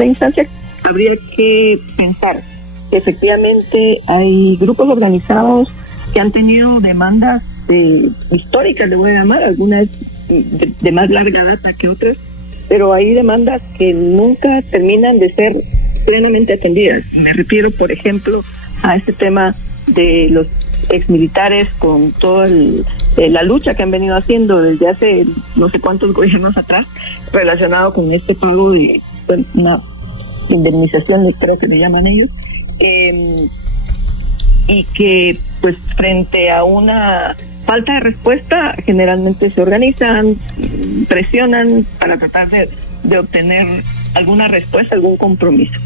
primera instancia habría que pensar que efectivamente hay grupos organizados que han tenido demandas históricas, le voy a llamar, algunas de más larga data que otras, pero hay demandas que nunca terminan de ser plenamente atendidas. Me refiero, por ejemplo, a este tema de los exmilitares con toda la lucha que han venido haciendo desde hace no sé cuántos gobiernos atrás, relacionado con este pago de una indemnización, creo que le llaman ellos, y que pues frente a una falta de respuesta generalmente se organizan, presionan para tratar de obtener alguna respuesta, algún compromiso.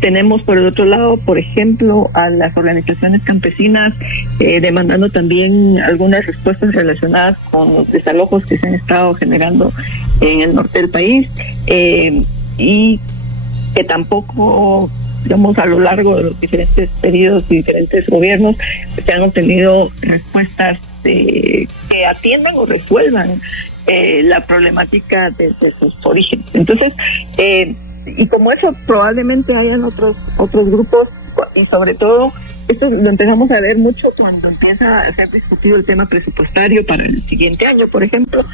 Tenemos por el otro lado, por ejemplo, a las organizaciones campesinas demandando también algunas respuestas relacionadas con los desalojos que se han estado generando en el norte del país, y que tampoco, digamos, a lo largo de los diferentes periodos y diferentes gobiernos se han obtenido respuestas que atiendan o resuelvan la problemática desde sus orígenes. Entonces, y como eso probablemente hayan otros grupos, y sobre todo esto lo empezamos a ver mucho cuando empieza a ser discutido el tema presupuestario para el siguiente año, por ejemplo,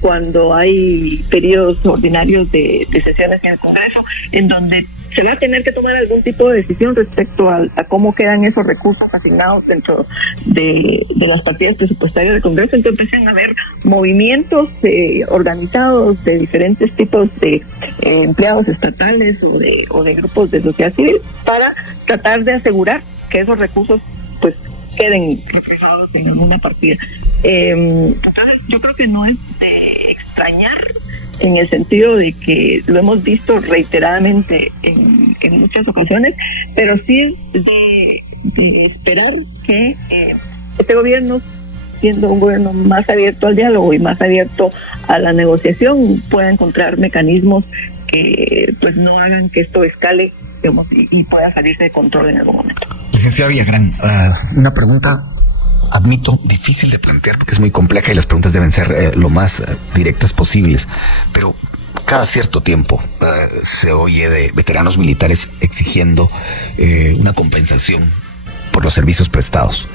cuando hay periodos ordinarios de sesiones en el Congreso, en donde se va a tener que tomar algún tipo de decisión respecto a cómo quedan esos recursos asignados dentro de las partidas presupuestarias del Congreso. Entonces empiezan a haber movimientos organizados de diferentes tipos de empleados estatales o de grupos de sociedad civil para tratar de asegurar que esos recursos pues queden reflejados en alguna partida. Entonces yo creo que no es de extrañar, en el sentido de que lo hemos visto reiteradamente en muchas ocasiones, pero sí de esperar que este gobierno, siendo un gobierno más abierto al diálogo y más abierto a la negociación, pueda encontrar mecanismos que pues no hagan que esto escale, digamos, y pueda salirse de control en algún momento. Licenciada Villagrán, una pregunta, admito, difícil de plantear porque es muy compleja y las preguntas deben ser lo más directas posibles, pero cada cierto tiempo se oye de veteranos militares exigiendo una compensación por los servicios prestados,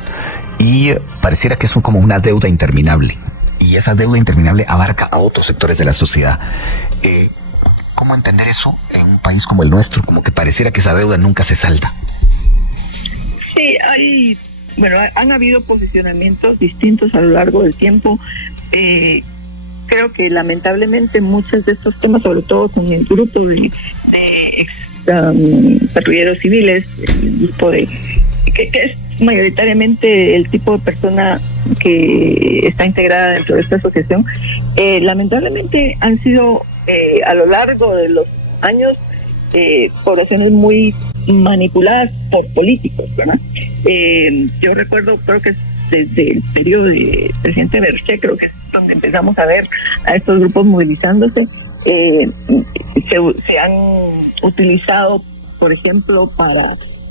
y pareciera que es como una deuda interminable, y esa deuda interminable abarca a otros sectores de la sociedad. ¿Cómo entender eso en un país como el nuestro? Como que pareciera que esa deuda nunca se salda. Sí, han habido posicionamientos distintos a lo largo del tiempo. Creo que lamentablemente muchos de estos temas, sobre todo con el grupo de ex patrulleros civiles, el grupo que es mayoritariamente el tipo de persona que está integrada dentro de esta asociación, lamentablemente han sido a lo largo de los años poblaciones muy manipuladas por políticos, ¿verdad? Yo recuerdo, creo que desde el periodo de presidente Berché, creo que es donde empezamos a ver a estos grupos movilizándose. Se han utilizado, por ejemplo, para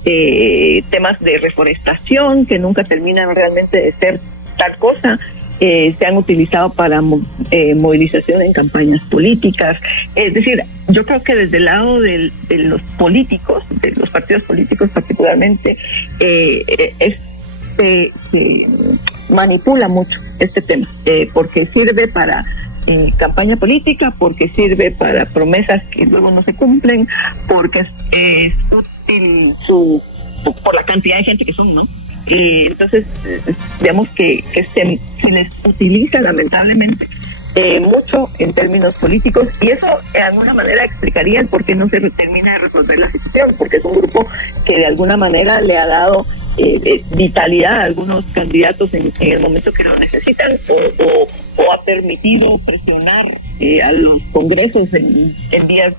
temas de reforestación que nunca terminan realmente de ser tal cosa. Se han utilizado para movilización en campañas políticas. Es decir, yo creo que desde el lado de los políticos, de los partidos políticos particularmente, se manipula mucho este tema, porque sirve para campaña política, porque sirve para promesas que luego no se cumplen, porque es útil por la cantidad de gente que son, ¿no? Y entonces, digamos que se les utiliza lamentablemente mucho en términos políticos, y eso de alguna manera explicaría el por qué no se termina de resolver la situación, porque es un grupo que de alguna manera le ha dado vitalidad a algunos candidatos en el momento que lo necesitan, o ha permitido presionar a los congresos en vías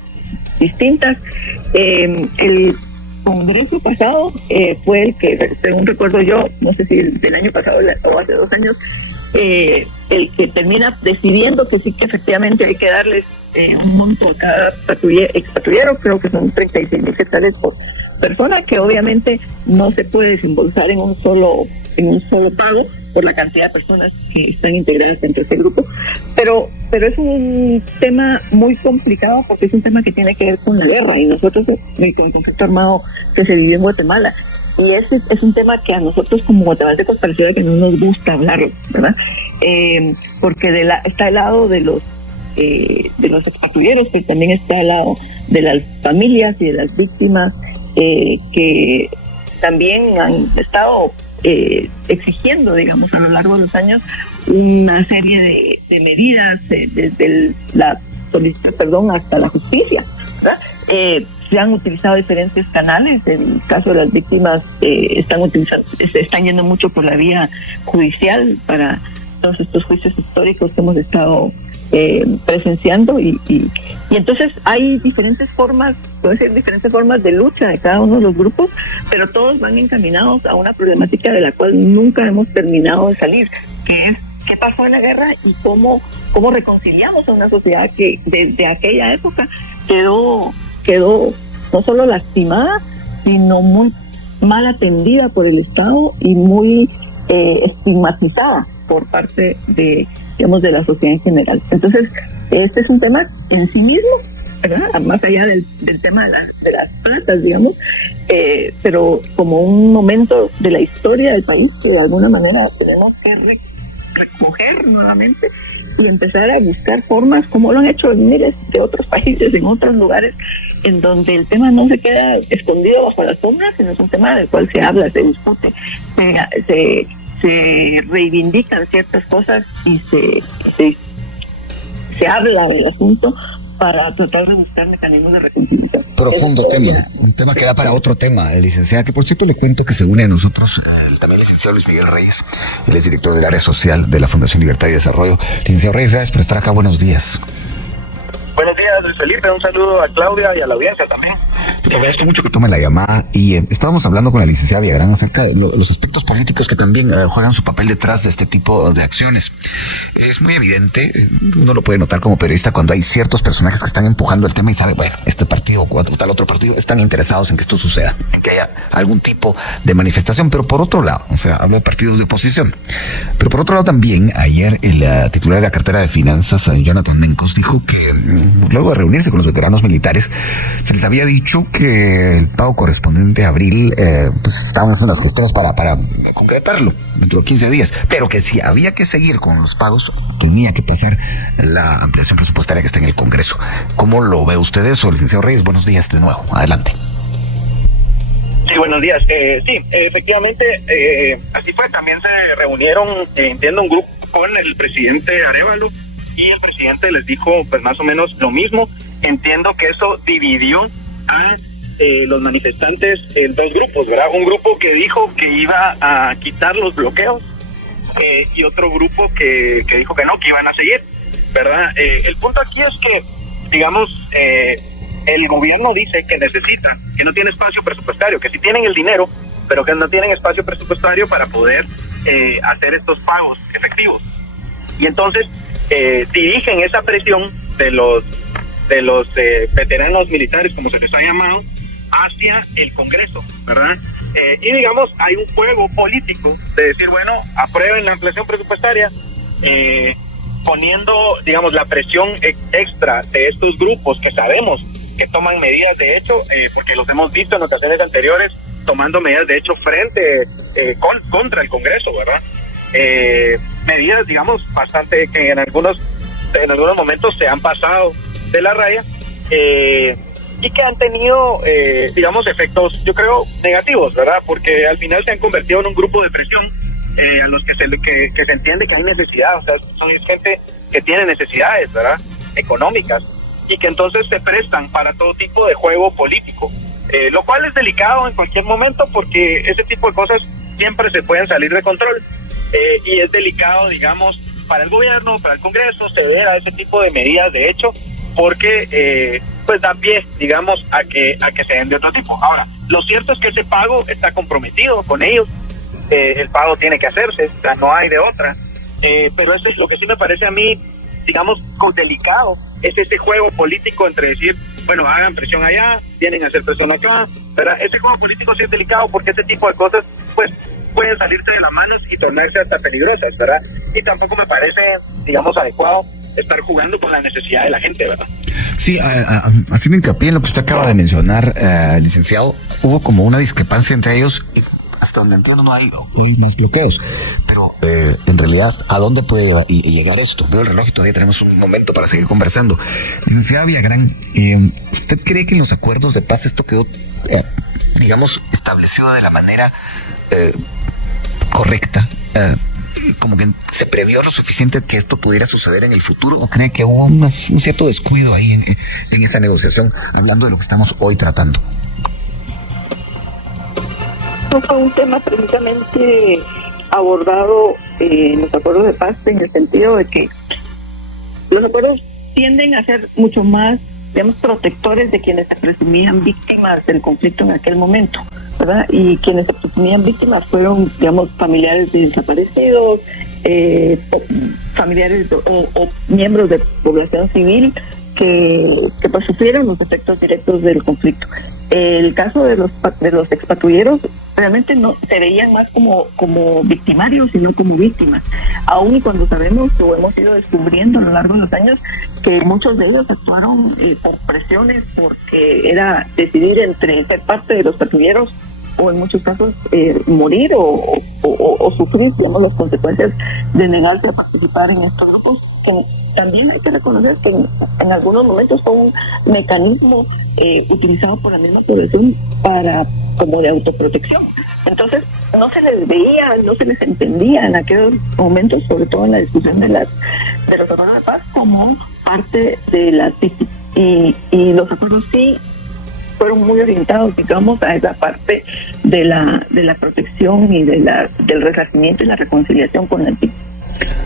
distintas. El Congreso pasado fue el que, según recuerdo yo, no sé si del año pasado o hace 2 años, el que termina decidiendo que sí, que efectivamente hay que darles un monto a cada expatrullero, creo que son 36,000 quetzales por persona, que obviamente no se puede desembolsar en un solo pago, por la cantidad de personas que están integradas dentro de este grupo, pero es un tema muy complicado porque es un tema que tiene que ver con la guerra y nosotros con el conflicto armado que se vivió en Guatemala. Y ese es un tema que a nosotros como guatemaltecos pareciera que no nos gusta hablar, ¿verdad? Porque está al lado de los expatrulleros, pero también está al lado de las familias y de las víctimas que también han estado exigiendo, digamos, a lo largo de los años una serie de medidas desde la solicitud de perdón hasta la justicia, ¿verdad? Se han utilizado diferentes canales. En el caso de las víctimas están yendo mucho por la vía judicial para todos estos juicios históricos que hemos estado presenciando y entonces hay diferentes formas, pueden ser diferentes formas de lucha de cada uno de los grupos, pero todos van encaminados a una problemática de la cual nunca hemos terminado de salir, que es qué pasó en la guerra y cómo reconciliamos a una sociedad que desde aquella época quedó no solo lastimada, sino muy mal atendida por el Estado y muy estigmatizada por parte de la sociedad en general. Entonces, este es un tema en sí mismo, ¿verdad? Más allá del tema de las platas, digamos, pero como un momento de la historia del país que de alguna manera tenemos que recoger nuevamente y empezar a buscar formas, como lo han hecho en miles de otros países, en otros lugares, en donde el tema no se queda escondido bajo las sombras, sino es un tema del cual se habla, se discute, se reivindican ciertas cosas y se habla del asunto para tratar de buscar mecanismos de reconciliación. Profundo tema, un tema que da para otro tema, licenciada, que por cierto le cuento que se une a nosotros también el licenciado Luis Miguel Reyes, él es director del área social de la Fundación Libertad y Desarrollo. Licenciado Reyes, gracias por estar acá, buenos días. Buenos días, Luis Felipe, un saludo a Claudia y a la audiencia también. Te agradezco mucho que tome la llamada y estábamos hablando con la licenciada Villagrán acerca de los aspectos políticos que también juegan su papel detrás de este tipo de acciones. Es muy evidente, uno lo puede notar como periodista cuando hay ciertos personajes que están empujando el tema y sabe, bueno, este partido o tal otro partido están interesados en que esto suceda, en que haya algún tipo de manifestación, pero por otro lado, o sea, hablo de partidos de oposición, pero por otro lado también, ayer el titular de la cartera de finanzas, Jonathan Mencos, dijo que luego de reunirse con los veteranos militares, se les había dicho que el pago correspondiente a abril, pues estaban haciendo las gestiones para concretarlo dentro de 15 días, pero que si había que seguir con los pagos, tenía que pasar la ampliación presupuestaria que está en el Congreso. ¿Cómo lo ve usted eso, licenciado Reyes? Buenos días de nuevo, adelante. Sí, buenos días. Sí, efectivamente, así fue. También se reunieron, entiendo, un grupo con el presidente Arévalo y el presidente les dijo pues más o menos lo mismo. Entiendo que eso dividió a los manifestantes en dos grupos, ¿verdad? Un grupo que dijo que iba a quitar los bloqueos y otro grupo que dijo que no, que iban a seguir, ¿verdad? El punto aquí es que, digamos, el gobierno dice que necesita, que no tiene espacio presupuestario, que sí tienen el dinero, pero que no tienen espacio presupuestario para poder hacer estos pagos efectivos. Y entonces dirigen esa presión de los veteranos militares, como se les ha llamado, hacia el Congreso, ¿verdad? Y digamos, hay un juego político de decir, bueno, aprueben la ampliación presupuestaria, poniendo, digamos, la presión extra de estos grupos que sabemos que toman medidas de hecho, porque los hemos visto en ocasiones anteriores tomando medidas de hecho frente contra el Congreso, ¿verdad? Medidas, digamos, bastante que en algunos momentos se han pasado de la raya y que han tenido, digamos, efectos, yo creo, negativos, ¿verdad? Porque al final se han convertido en un grupo de presión a los que se entiende que hay necesidad, o sea, son gente que tiene necesidades, ¿verdad? Económicas, y que entonces se prestan para todo tipo de juego político, lo cual es delicado en cualquier momento porque ese tipo de cosas siempre se pueden salir de control, y es delicado, digamos, para el gobierno, para el Congreso, ceder a ese tipo de medidas de hecho, porque pues da pie, digamos, a que se den de otro tipo. Ahora, lo cierto es que ese pago está comprometido con ellos, el pago tiene que hacerse, o sea, no hay de otra, pero eso es lo que sí me parece a mí, digamos, delicado, es ese juego político entre decir, bueno, hagan presión allá, tienen que hacer presión acá, ¿verdad? Ese juego político sí es delicado porque ese tipo de cosas, pues, pueden salirse de las manos y tornarse hasta peligrosas, ¿verdad? Y tampoco me parece, digamos, adecuado estar jugando con la necesidad de la gente, ¿verdad? Sí, haciendo hincapié en lo que usted acaba de mencionar, licenciado, hubo como una discrepancia entre ellos. Hasta donde entiendo no hay hoy más bloqueos, pero en realidad, ¿a dónde puede llegar esto? Veo el reloj y todavía tenemos un momento para seguir conversando. Licenciada Villagrán, ¿usted cree que en los acuerdos de paz esto quedó, digamos, establecido de la manera correcta? Como que se previó lo suficiente que esto pudiera suceder en el futuro, ¿o cree que hubo un cierto descuido ahí en esa negociación, hablando de lo que estamos hoy tratando? Fue un tema precisamente abordado en los acuerdos de paz, en el sentido de que los acuerdos tienden a ser mucho más, digamos, protectores de quienes se presumían víctimas del conflicto en aquel momento, ¿verdad? Y quienes se presumían víctimas fueron, digamos, familiares de desaparecidos, familiares o miembros de población civil que pues sufrieron los efectos directos del conflicto. El caso de los expatrulleros realmente no se veían más como victimarios y no como víctimas, aun y cuando sabemos o hemos ido descubriendo a lo largo de los años que muchos de ellos actuaron por presiones, porque era decidir entre ser parte de los patrulleros o en muchos casos morir o sufrir, digamos, las consecuencias de negarse a participar en estos grupos, que también hay que reconocer que en algunos momentos fue un mecanismo utilizado por la misma población como de autoprotección. Entonces no se les veía, no se les entendía en aquellos momentos, sobre todo en la discusión de los acuerdos de paz, como parte de las víctimas. Y los acuerdos sí fueron muy orientados, digamos, a esa parte de la protección y del resarcimiento y la reconciliación con las víctimas.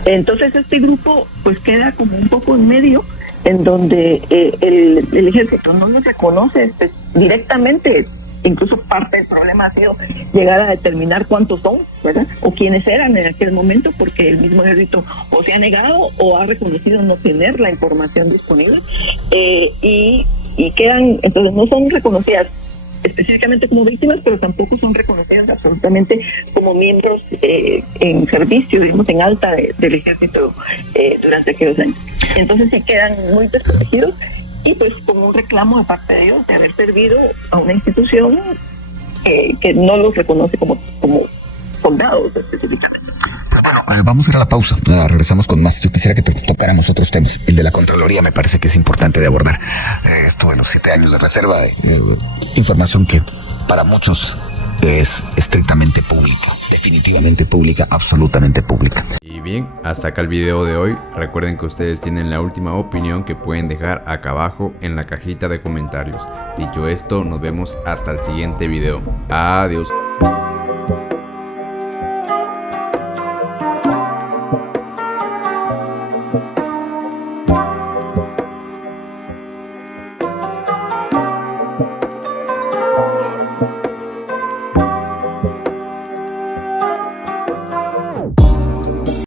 Entonces este grupo pues queda como un poco en medio, en donde el ejército no los reconoce directamente. Incluso parte del problema ha sido llegar a determinar cuántos son, ¿verdad? O quiénes eran en aquel momento, porque el mismo ejército o se ha negado o ha reconocido no tener la información disponible, y quedan, entonces no son reconocidas específicamente como víctimas, pero tampoco son reconocidas absolutamente como miembros en servicio, digamos, en alta del ejército durante aquellos años. Entonces sí quedan muy desprotegidos y pues como un reclamo de parte de ellos de haber servido a una institución que no los reconoce como soldados específicamente. Pues bueno, vamos a ir a la pausa, regresamos con más. Yo quisiera que tocáramos otros temas. El de la Contraloría me parece que es importante de abordar. Esto de los 7 años de reserva, información que para muchos es estrictamente pública, definitivamente pública, absolutamente pública. Y bien, hasta acá el video de hoy. Recuerden que ustedes tienen la última opinión que pueden dejar acá abajo en la cajita de comentarios. Dicho esto, nos vemos hasta el siguiente video. Adiós.